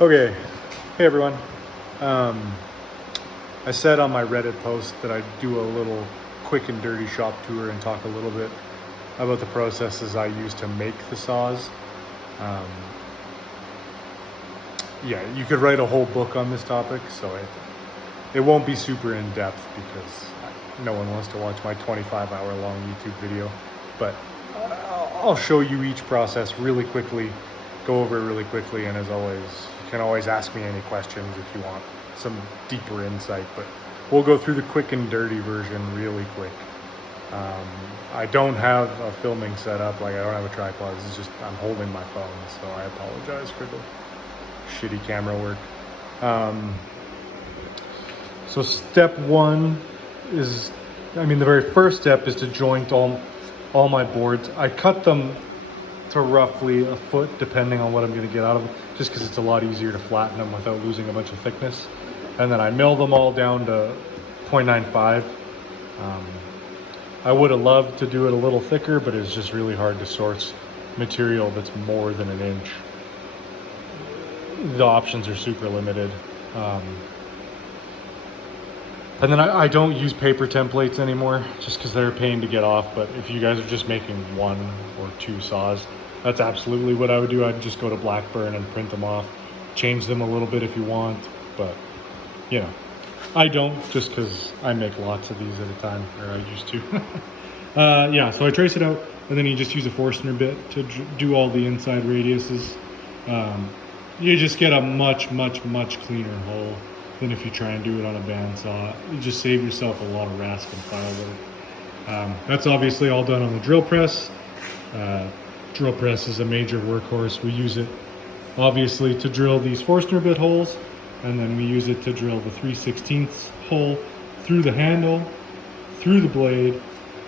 Okay, hey everyone. Um, I said on my Reddit post that I'd do a little quick and dirty shop tour and talk a little bit about the processes I use to make the saws. Um, yeah, you could write a whole book on this topic, so it won't be super in depth because no one wants to watch my 25-hour long YouTube video. But I'll show you each process really quickly, go over it really quickly, and as always, you can always ask me any questions if you want some deeper insight. But we'll go through the quick and dirty version really quick. I don't have a filming setup, like I don't have a tripod. This is just I'm holding my phone, so I apologize for the shitty camera work. So step one is, the very first step is to joint all my boards. I cut them to roughly a foot, depending on what I'm going to get out of them, just because it's a lot easier to flatten them without losing a bunch of thickness. And then I mill them all down to 0.95. I would have loved to do it a little thicker, but it's just really hard to source material that's more than an inch. The options are super limited. And then I don't use paper templates anymore just because they're a pain to get off. But if you guys are just making one or two saws, that's absolutely what I would do. I'd just go to Blackburn and print them off, change them a little bit if you want. But, I don't, just because I make lots of these at a time, or I used to. So I trace it out, and then you just use a Forstner bit to do all the inside radiuses. You just get a much cleaner hole than if you try and do it on a bandsaw. You just save yourself a lot of rasp and file work. That's obviously all done on the drill press. Drill press is a major workhorse. We use it obviously to drill these Forstner bit holes, and then we use it to drill the 3/16 hole through the handle, through the blade,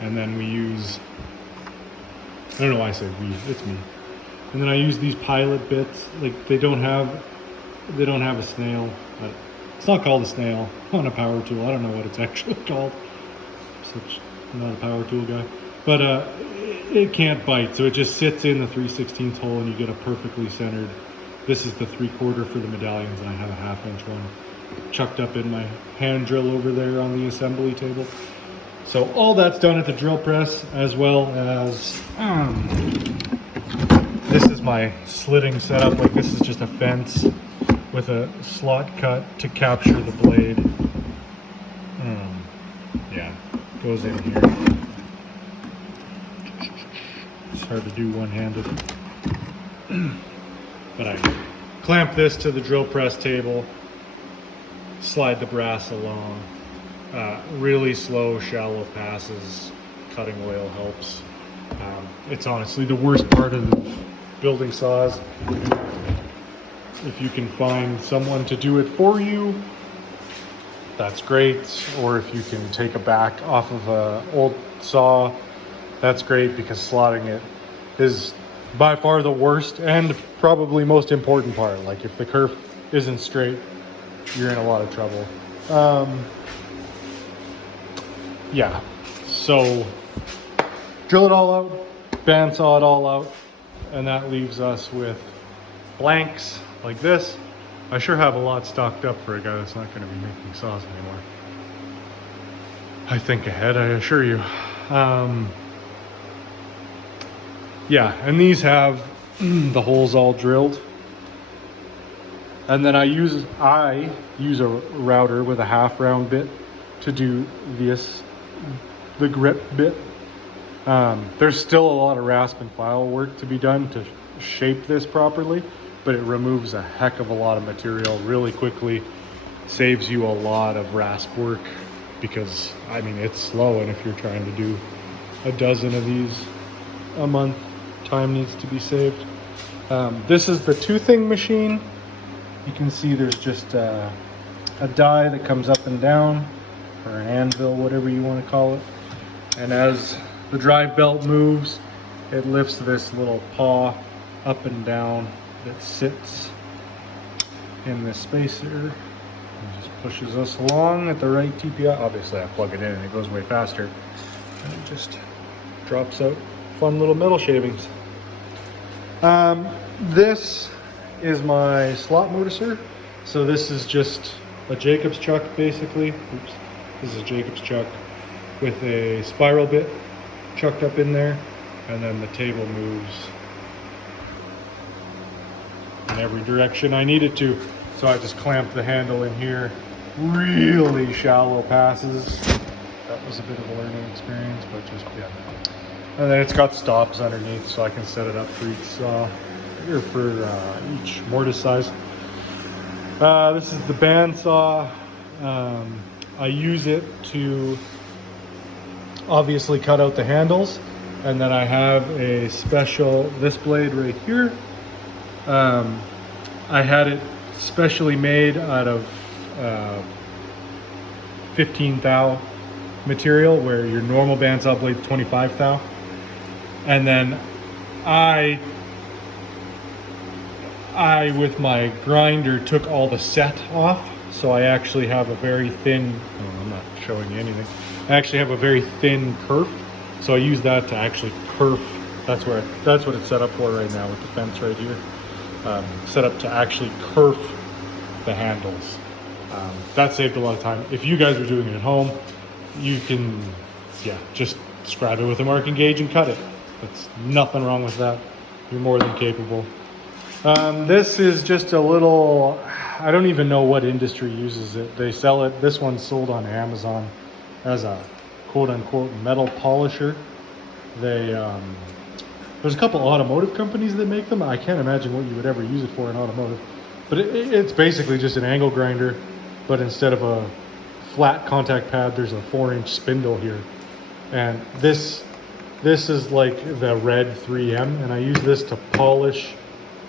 and then we use, I don't know why I say we, it's me. And then I use these pilot bits. Like they don't have a snail. But it's not called a snail on a power tool. I don't know what it's actually called. I'm not a power tool guy. But it can't bite, so it just sits in the 3/16 hole, and you get a perfectly centered. This is the 3/4 for the medallions, and I have a 1/2 inch one chucked up in my hand drill over there on the assembly table. So all that's done at the drill press, as well as this is my slitting setup. Like this is just a fence with a slot cut to capture the blade. Goes in here. It's hard to do one-handed. But I clamp this to the drill press table, slide the brass along. Really slow, shallow passes. Cutting oil helps. It's honestly the worst part of building saws. If you can find someone to do it for you, that's great. Or if you can take a back off of an old saw, that's great, because slotting it is by far the worst and probably most important part. Like if the kerf isn't straight, you're in a lot of trouble. So drill it all out, bandsaw it all out, and that leaves us with blanks like this. I sure have a lot stocked up for a guy that's not going to be making saws anymore. I think ahead, I assure you. And these have the holes all drilled. And then I use a router with a 1/2 round bit to do the grip bit. There's still a lot of rasp and file work to be done to shape this properly, but it removes a heck of a lot of material really quickly. Saves you a lot of rasp work because, it's slow, and if you're trying to do a dozen of these a month, time needs to be saved. This is the toothing machine. You can see there's just a die that comes up and down, or an anvil, whatever you want to call it. And as the drive belt moves, it lifts this little paw up and down that sits in this spacer and just pushes us along at the right TPI. Obviously I plug it in and it goes way faster, and it just drops out fun little metal shavings. This is my slot mortiser. So this is just a Jacobs chuck basically. Oops. This is a Jacobs chuck with a spiral bit chucked up in there, and then the table moves in every direction I need it to. So I just clamp the handle in here. Really shallow passes. That was a bit of a learning experience, but just, yeah. And then it's got stops underneath, so I can set it up for each saw, or for each mortise size. This is the bandsaw. I use it to obviously cut out the handles, and then I have a special, this blade right here. I had it specially made out of 15 thou material, where your normal bandsaw blade is 25 thou. And then I with my grinder took all the set off, so I actually have a very thin, oh, I'm not showing you anything. I actually have a very thin kerf, so I use that to actually kerf. That's what it's set up for right now with the fence right here. Set up to actually kerf the handles. That saved a lot of time. If you guys are doing it at home, you can, yeah, just scribe it with a marking gauge and cut it. That's nothing wrong with that. You're more than capable. This is just a little, I don't even know what industry uses it. They sell it, this one's sold on Amazon as a quote unquote metal polisher. They, there's a couple automotive companies that make them. I can't imagine what you would ever use it for in automotive. But it's basically just an angle grinder, but instead of a flat contact pad, there's a 4-inch spindle here. And this is like the red 3M, and I use this to polish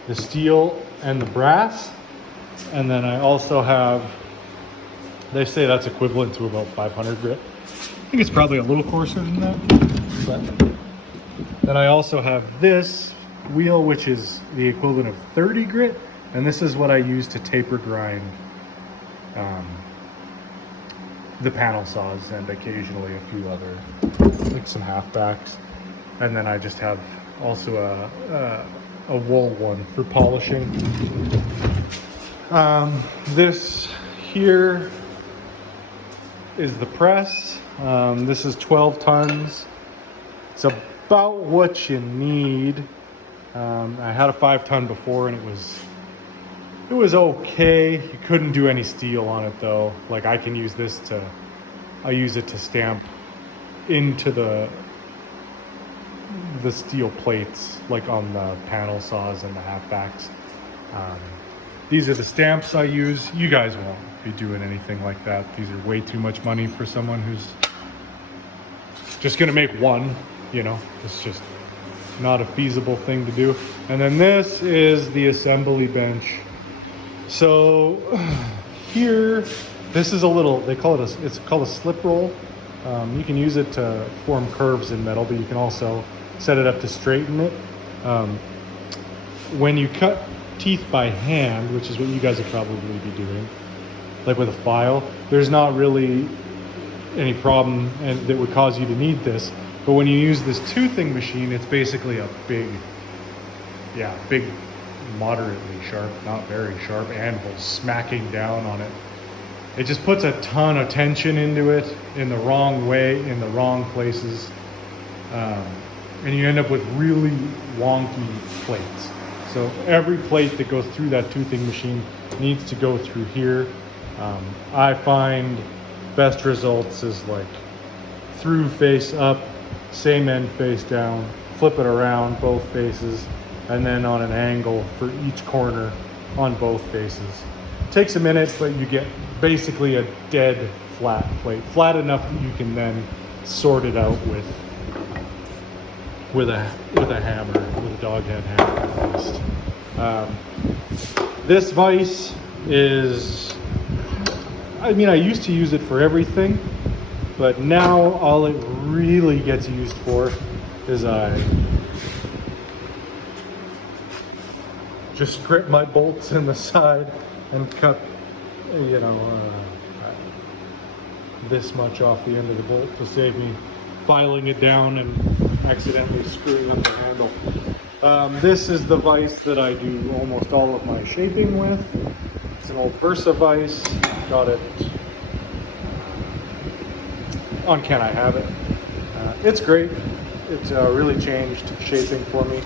the steel and the brass. And then I also have, they say that's equivalent to about 500 grit. I think it's probably a little coarser than that. But then I also have this wheel, which is the equivalent of 30 grit. And this is what I use to taper grind the panel saws and occasionally a few other, like some halfbacks. And then I just have also a wool one for polishing. This here is the press. This is 12 tons. It's about what you need. I had a 5-ton before, and it was okay. You couldn't do any steel on it though. Like I can use this I use it to stamp into the steel plates, like on the panel saws and the halfbacks. These are the stamps I use. You guys won't be doing anything like that. These are way too much money for someone who's just gonna make one, you know. It's just not a feasible thing to do. And then this is the assembly bench. So here, this is a little, they call it it's called a slip roll. You can use it to form curves in metal, but you can also set it up to straighten it. When you cut teeth by hand, which is what you guys would probably be doing, like with a file, there's not really any problem and that would cause you to need this. But when you use this toothing machine, it's basically a big, moderately sharp, not very sharp anvil smacking down on it. It just puts a ton of tension into it in the wrong way, in the wrong places. And you end up with really wonky plates. So every plate that goes through that toothing machine needs to go through here. I find best results is like through face up, same end face down, flip it around both faces, and then on an angle for each corner on both faces. It takes a minute, but you get basically a dead flat plate, flat enough that you can then sort it out with a hammer, with a dog head hammer. This vise is, I mean, I used to use it for everything, but now all it really gets used for is I just grip my bolts in the side and cut, you know, this much off the end of the bolt to save me filing it down and accidentally screwing up the handle. This is the vise that I do almost all of my shaping with. It's an old Versa vise. Got it on Can I Have It. It's great. It's really changed shaping for me.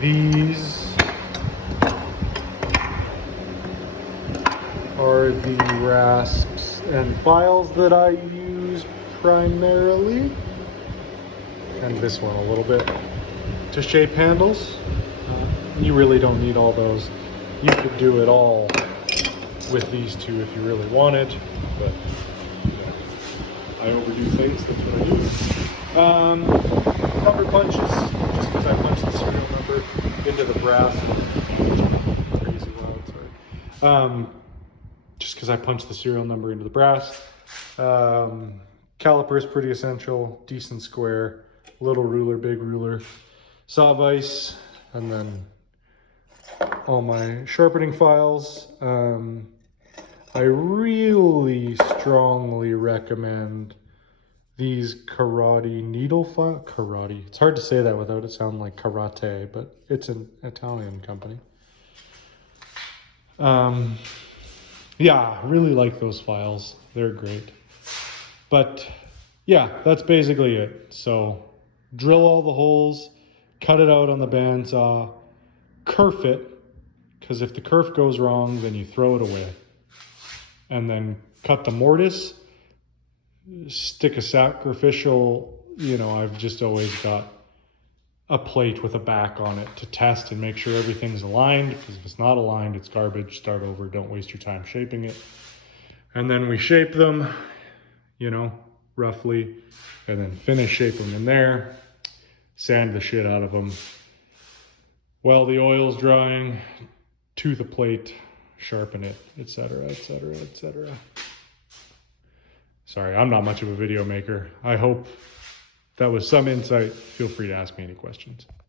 These are the rasps and files that I use primarily, and this one a little bit to shape handles. You really don't need all those. You could do it all with these two if you really wanted, but I overdo things, that's what I do. Number punches, just because I punch the serial number into the brass. Crazy loud, sorry. Just because I punch the serial number into the brass. Caliper is pretty essential, decent square, little ruler, big ruler, saw vise, and then all my sharpening files. I really strongly recommend these karate needle file. Karate. It's hard to say that without it sounding like karate, but it's an Italian company. Yeah, I really like those files. They're great. But yeah, that's basically it. So drill all the holes, cut it out on the bandsaw, kerf it, because if the kerf goes wrong, then you throw it away. And then cut the mortise, stick a sacrificial, I've just always got a plate with a back on it to test and make sure everything's aligned, because if it's not aligned, it's garbage. Start over, don't waste your time shaping it. And then we shape them, roughly, and then finish shape them in there, sand the shit out of them. While the oil's drying, to the plate, sharpen it, etc., etc., etc. Sorry, I'm not much of a video maker. I hope that was some insight. Feel free to ask me any questions.